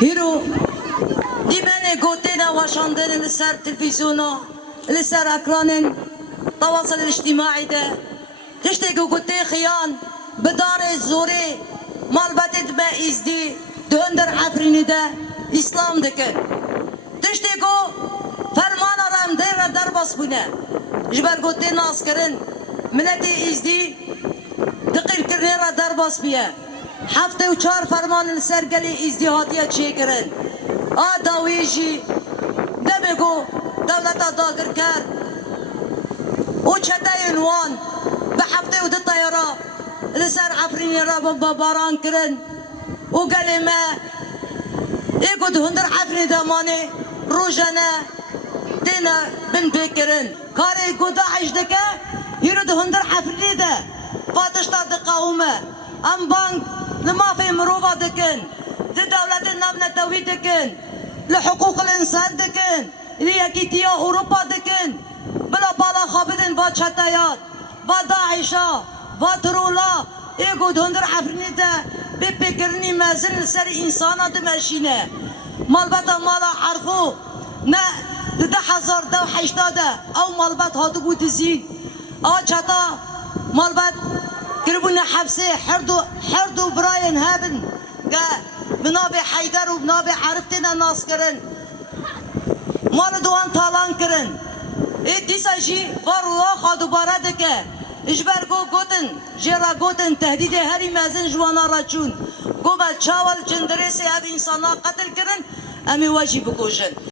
هیرو دیمنه گوتینا واشاندن لسر تلفزیونا لسر اکران تواصل الاجتماعی ده تشتی گوتی خیان بدار زوری مالبتت با ازدی دهندر عفرینی ده اسلام دکن تشتی گو فرمان آرام دیر را در باس بونه جبر گوتی ناس کرن ملتی ازدی دقیق کرنه را در باس بیه هفته و 4 فرمان سرگلی ازدهاتیه چه کرن داویجی دبگو دولتا داگر کرد و چته عنوان به هفته و 2 طیاره لسر عفرینی را باران کرن و گلی ما ایگو دهندر عفرینی دامانه روزانه دینا بن بکرن کاری گو داعش دکه هیرو دهندر عفرینی ده پاتشتا دقاومه ام بانک لما في مروفة دكن دي دولة النبنة توي دكن لحقوق الإنسان دكن ليكيتيا أوروبا دكن بلا بالا خابدن با چتايات با داعشا با ترولا ايگو دهندر عفريني ده بپکرنی مزن سر انسانات ماشينه مالبتا مالا عرفو نه 10,080 ده او مالبت هاتو بو تزين چتا مالبت كربونا حبسي حردو براين هابن قا بنابي حيدر وبنابي عرفتنا ناس كرن مال دوان طالان كرن ايه ديسا جي بارو خادو باردك اجبر قوتن جيرا قوتن تهديد هري مازن جوانا راجون قوما تشاول جندريسي هاب انسانا قتل كرن امي واجب كوجن